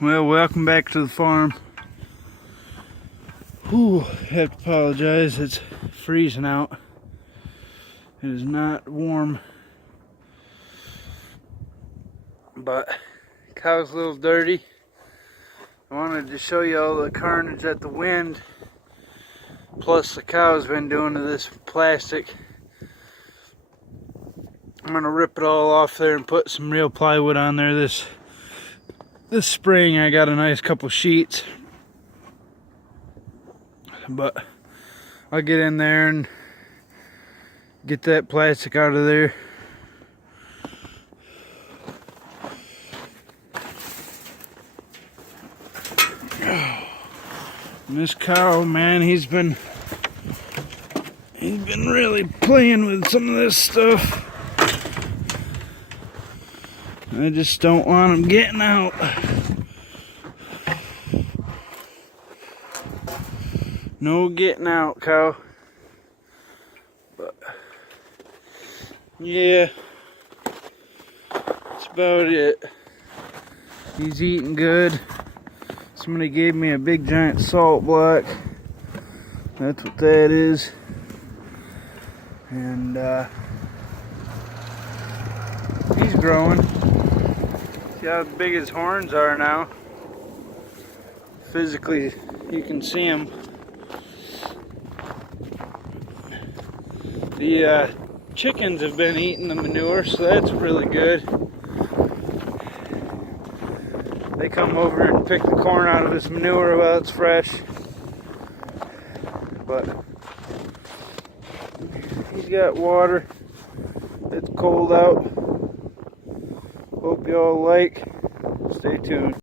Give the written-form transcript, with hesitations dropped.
Well, welcome back to the farm. Whew, have to apologize, it's freezing out. It is not warm. But cow's a little dirty. I wanted to show you all the carnage that the wind plus the cow's been doing to this plastic. I'm gonna rip it all off there and put some real plywood on there this spring. I got a nice couple sheets, but I'll get in there and get that plastic out of there. And this cow, man, he's been really playing with some of this stuff. I just don't want him getting out. No getting out, cow. But yeah, that's about it. He's eating good. Somebody gave me a big giant salt block. That's what that is. And he's growing. See how big his horns are now. Physically, you can see them. The chickens have been eating the manure, so that's really good. They come over and pick the corn out of this manure while it's fresh. But he's got water. It's cold out. Hope y'all like. Stay tuned.